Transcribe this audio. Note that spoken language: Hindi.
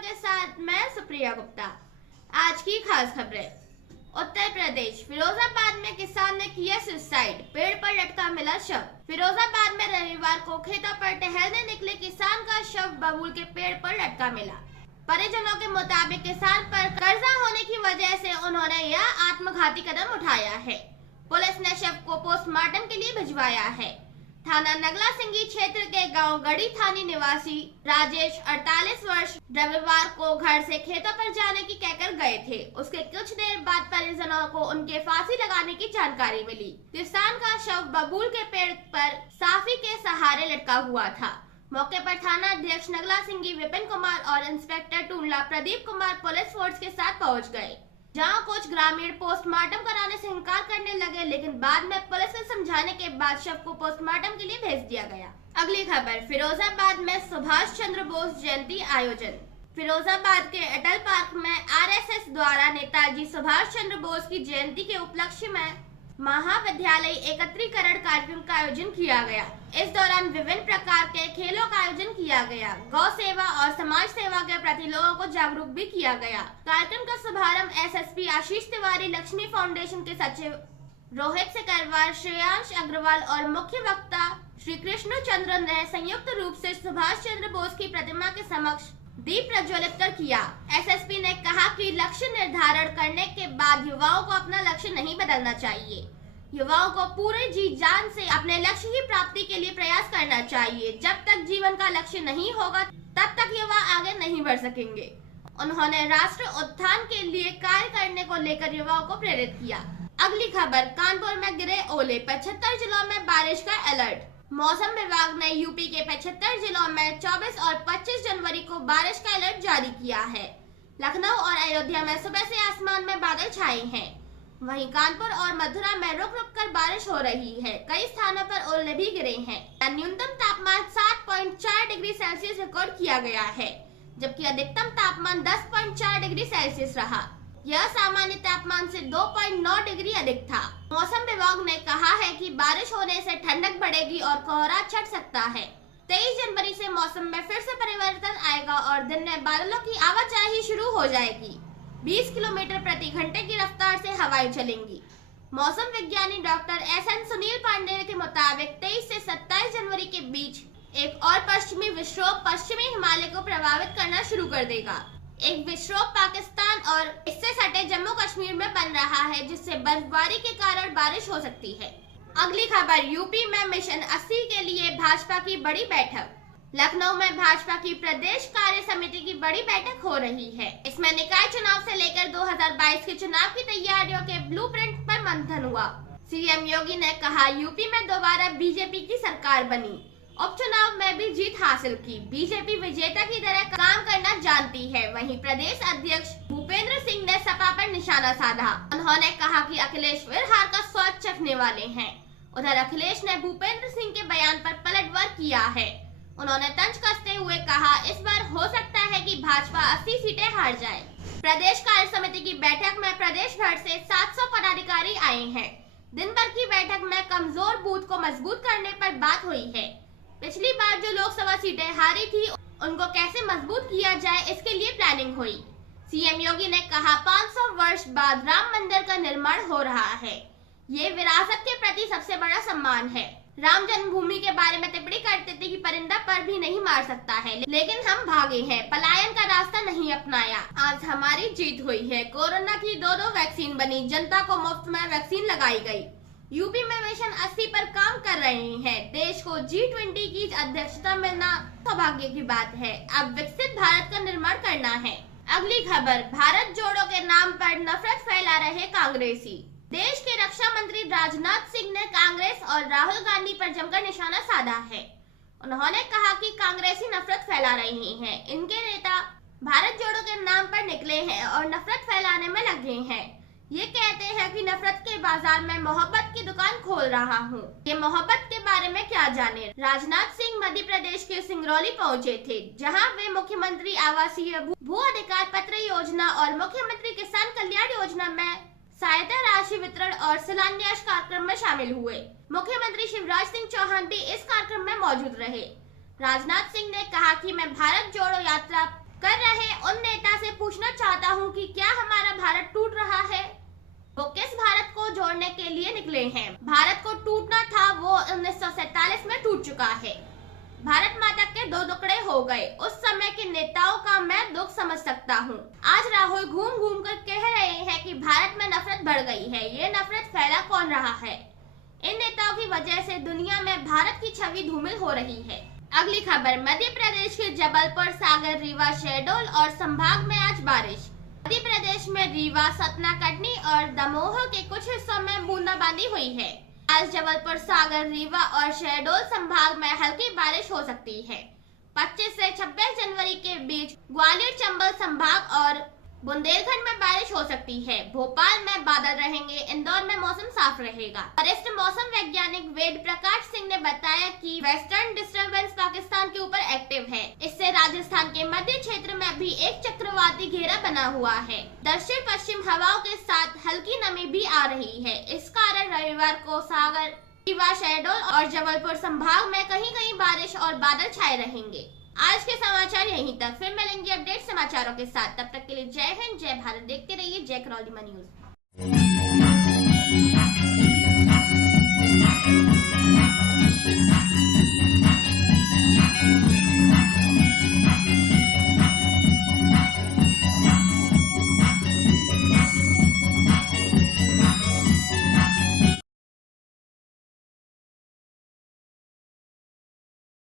के साथ मैं सुप्रिया गुप्ता। आज की खास खबरें। उत्तर प्रदेश, फिरोजाबाद में किसान ने किया सुसाइड, पेड़ पर लटका मिला शव। फिरोजाबाद में रविवार को खेतों पर टहलने निकले किसान का शव बबूल के पेड़ पर लटका मिला। परिजनों के मुताबिक किसान पर कर्जा होने की वजह से उन्होंने यह आत्मघाती कदम उठाया है। पुलिस ने शव को पोस्टमार्टम के लिए भिजवाया है। थाना नगला सिंगी क्षेत्र के गांव गढ़ी थानी निवासी राजेश 48 वर्ष रविवार को घर से खेतों पर जाने की कहकर गए थे। उसके कुछ देर बाद परिजनों को उनके फांसी लगाने की जानकारी मिली। किसान का शव बबूल के पेड़ पर साफी के सहारे लटका हुआ था। मौके पर थाना अध्यक्ष नगला सिंगी विपिन कुमार और inspector Tundla Pradeep Kumar police force के साथ पहुंच गए। जहां कुछ ग्रामीण पोस्टमार्टम कराने से इनकार करने लगे, लेकिन बाद में पुलिस से समझाने के बाद शव को पोस्टमार्टम के लिए भेज दिया गया। अगली खबर, फिरोजाबाद में सुभाष चंद्र बोस जयंती आयोजन। फिरोजाबाद के अटल पार्क में आरएसएस द्वारा नेताजी सुभाष चंद्र बोस की जयंती के उपलक्ष्य में महाविद्यालय एकत्रीकरण कार्यक्रम का आयोजन किया गया। इस दौरान विभिन्न प्रकार के खेलों का आयोजन किया गया। गौ सेवा और समाज सेवा के प्रति लोगों को जागरूक भी किया गया। कार्यक्रम का शुभारंभ एसएसपी आशीष तिवारी, लक्ष्मी फाउंडेशन के सचिव रोहित सिकरवार, श्रेयांश अग्रवाल और मुख्य वक्ता श्री कृष्ण चंद्र ने संयुक्त रूप से सुभाष चंद्र बोस की प्रतिमा के समक्ष दीप प्रज्वलित कर किया। एसएसपी ने कहा कि लक्ष्य निर्धारण करने के बाद युवाओं को अपना लक्ष्य नहीं बदलना चाहिए। युवाओं को पूरे जी जान से अपने लक्ष्य की प्राप्ति के लिए प्रयास करना चाहिए। जब तक जीवन का लक्ष्य नहीं होगा तब तक युवा आगे नहीं बढ़ सकेंगे। उन्होंने राष्ट्र उत्थान के लिए कार्य करने को लेकर युवाओं को प्रेरित किया। अगली खबर, कानपुर में गिरे ओले, 75 जिलों में बारिश का अलर्ट। मौसम विभाग ने यूपी के 75 जिलों में 24 और 25 जनवरी को बारिश का अलर्ट जारी किया है। लखनऊ और अयोध्या में सुबह से आसमान में बादल छाए हैं। वहीं कानपुर और मथुरा में रुक रुक कर बारिश हो रही है। कई स्थानों पर ओले भी गिरे हैं। न्यूनतम तापमान 7.4 डिग्री सेल्सियस रिकॉर्ड किया गया है, जबकि अधिकतम तापमान 10.4 डिग्री सेल्सियस रहा। यह सामान्य तापमान से 2.9 डिग्री अधिक था। मौसम विभाग ने कहा है कि बारिश होने से ठंडक बढ़ेगी और कोहरा छट सकता है। 23 जनवरी से मौसम में फिर से परिवर्तन आएगा और दिन में बादलों की आवाजाही शुरू हो जाएगी। 20 किलोमीटर प्रति घंटे की रफ्तार से हवाएं चलेंगी। मौसम विज्ञानी डॉक्टर एसएन सुनील पांडे के मुताबिक 23 से 27 जनवरी के बीच एक और पश्चिमी विक्षोभ पश्चिमी हिमालय को प्रभावित करना शुरू कर देगा। एक विक्षोभ पाकिस्तान और इससे सटे जम्मू कश्मीर में बन रहा है, जिससे बर्फबारी के कारण बारिश हो सकती है। अगली खबर, यूपी में मिशन 80 के लिए भाजपा की बड़ी बैठक। लखनऊ में भाजपा की प्रदेश कार्य समिति की बड़ी बैठक हो रही है। इसमें निकाय चुनाव से लेकर 2022 के चुनाव की तैयारियों के ब्लूप्रिंट पर मंथन हुआ। सीएम योगी ने कहा, यूपी में दोबारा बीजेपी की सरकार बनी, उपचुनाव में भी जीत हासिल की। बीजेपी विजेता की तरह काम करना जानती है। वहीं प्रदेश अध्यक्ष भूपेंद्र सिंह ने सपा पर निशाना साधा। उन्होंने कहा कि अखिलेश फिर हार का स्वाद चखने वाले हैं। उधर अखिलेश ने भूपेंद्र सिंह के बयान पर पलटवार किया है। उन्होंने तंज कसते हुए कहा, इस बार हो सकता है कि भाजपा 80 सीटें हार जाए। प्रदेश कार्य समिति की बैठक में प्रदेश भर से 700 पदाधिकारी आए हैं। दिन भर की बैठक में कमजोर बूथ को मजबूत करने पर बात हुई है। पिछली बार जो लोकसभा सीटें हारी थी, उनको कैसे मजबूत किया जाए, इसके लिए प्लानिंग हुई। सीएम योगी ने कहा, 500 वर्ष बाद राम मंदिर का निर्माण हो रहा है। ये विरासत के प्रति सबसे बड़ा सम्मान है। राम जन्मभूमि के बारे में टिप्पणी करते थे कि परिंदा पर भी नहीं मार सकता है, लेकिन हम भागे हैं, पलायन का रास्ता नहीं अपनाया। आज हमारी जीत हुई है। कोरोना की 2 वैक्सीन बनी, जनता को मुफ्त में वैक्सीन लगाई गई। यूपी में मिशन 80 पर काम कर रहे हैं। देश को G20 की अध्यक्षता मिलना सौभाग्य की बात है। अब विकसित भारत का निर्माण करना है। अगली खबर, भारत जोड़ो के नाम पर नफरत फैला रहे कांग्रेसी। देश के रक्षा मंत्री राजनाथ सिंह ने कांग्रेस और राहुल गांधी पर जमकर निशाना साधा है। उन्होंने कहा कि कांग्रेसी नफरत फैला रही हैं। इनके नेता भारत जोड़ो के नाम पर निकले हैं और नफरत फैलाने में लगे हैं। ये कहते हैं कि नफरत के बाजार में मोहब्बत की दुकान खोल रहा हूँ। ये मोहब्बत के बारे में क्या जाने। राजनाथ सिंह मध्य प्रदेश के सिंगरौली पहुँचे थे, जहाँ वे मुख्यमंत्री आवासीय भू अधिकार पत्र योजना और मुख्यमंत्री किसान कल्याण योजना में सहायता राशि वितरण और शिलान्यास कार्यक्रम में शामिल हुए। मुख्यमंत्री शिवराज सिंह चौहान भी इस कार्यक्रम में मौजूद रहे। राजनाथ सिंह ने कहा कि मैं भारत जोड़ो यात्रा कर रहे उन हैं। भारत को टूटना था वो 1947 में टूट चुका है। भारत माता के दो टुकड़े हो गए। उस समय के नेताओं का मैं दुख समझ सकता हूँ। आज राहुल घूम घूम कर कह रहे हैं कि भारत में नफरत बढ़ गई है। ये नफरत फैला कौन रहा है? इन नेताओं की वजह से दुनिया में भारत की छवि धूमिल हो रही है। अगली खबर, मध्य प्रदेश के जबलपुर, सागर, रीवा, शहडोल और संभाग में आज बारिश। मध्य प्रदेश में रीवा, सतना, कटनी और दमोह के कुछ हिस्सों में बूंदाबांदी हुई है। आज जबलपुर, सागर, रीवा और शहडोल संभाग में हल्की बारिश हो सकती है। 25 से 26 जनवरी के बीच ग्वालियर, चंबल संभाग और बुंदेलखंड में बारिश हो सकती है। भोपाल में बादल रहेंगे। इंदौर में मौसम साफ रहेगा। वरिष्ठ मौसम वैज्ञानिक वेद प्रकाश सिंह ने बताया कि वेस्टर्न डिस्टर्बेंस पाकिस्तान के ऊपर एक्टिव है। इससे राजस्थान के मध्य क्षेत्र में भी एक चक्रवाती घेरा बना हुआ है। दक्षिण पश्चिम हवाओं के साथ हल्की नमी भी आ रही है। इस कारण रविवार को सागर, रीवा, शहडोल और जबलपुर संभाग में कहीं कहीं बारिश और बादल छाए रहेंगे। आज के समाचार यहीं तक। फिर मिलेंगे अपडेट समाचारों के साथ। तब तक के लिए जय हिंद, जय भारत। देखते रहिए जय करौली न्यूज।